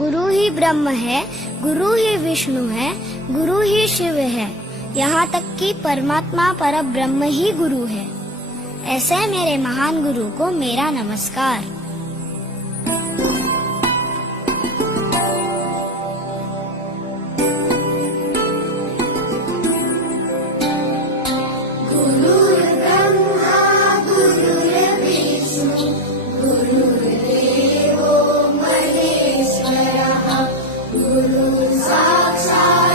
गुरु ही ब्रह्म है, गुरु ही विष्णु है, गुरु ही शिव है, यहाँ तक कि परमात्मा पर ब्रह्म ही गुरु है। ऐसे मेरे महान गुरु को मेरा नमस्कार। गुरु साक्षात्